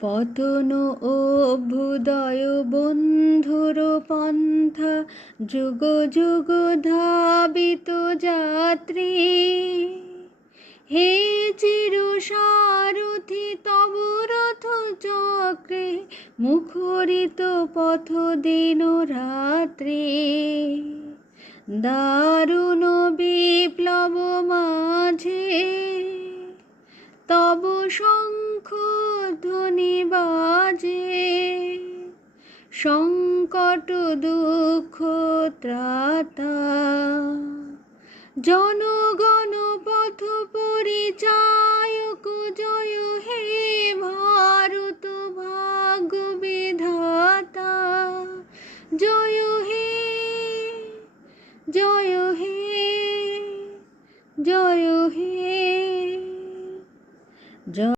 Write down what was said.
পতন ও অভ্যুদয় বন্ধুর পন্থা, যুগ যুগ ধাবিত যাত্রী। হে চির সারথি তব রথ চক্রে, মুখরিত পথ দিন রাত্রি। দারুণ বিপ্লব মাঝে তব শঙ্খ ধ্বনি বাজে, সংকট দুঃখ ত্রাতা। জনগণ পথ পরিচালক,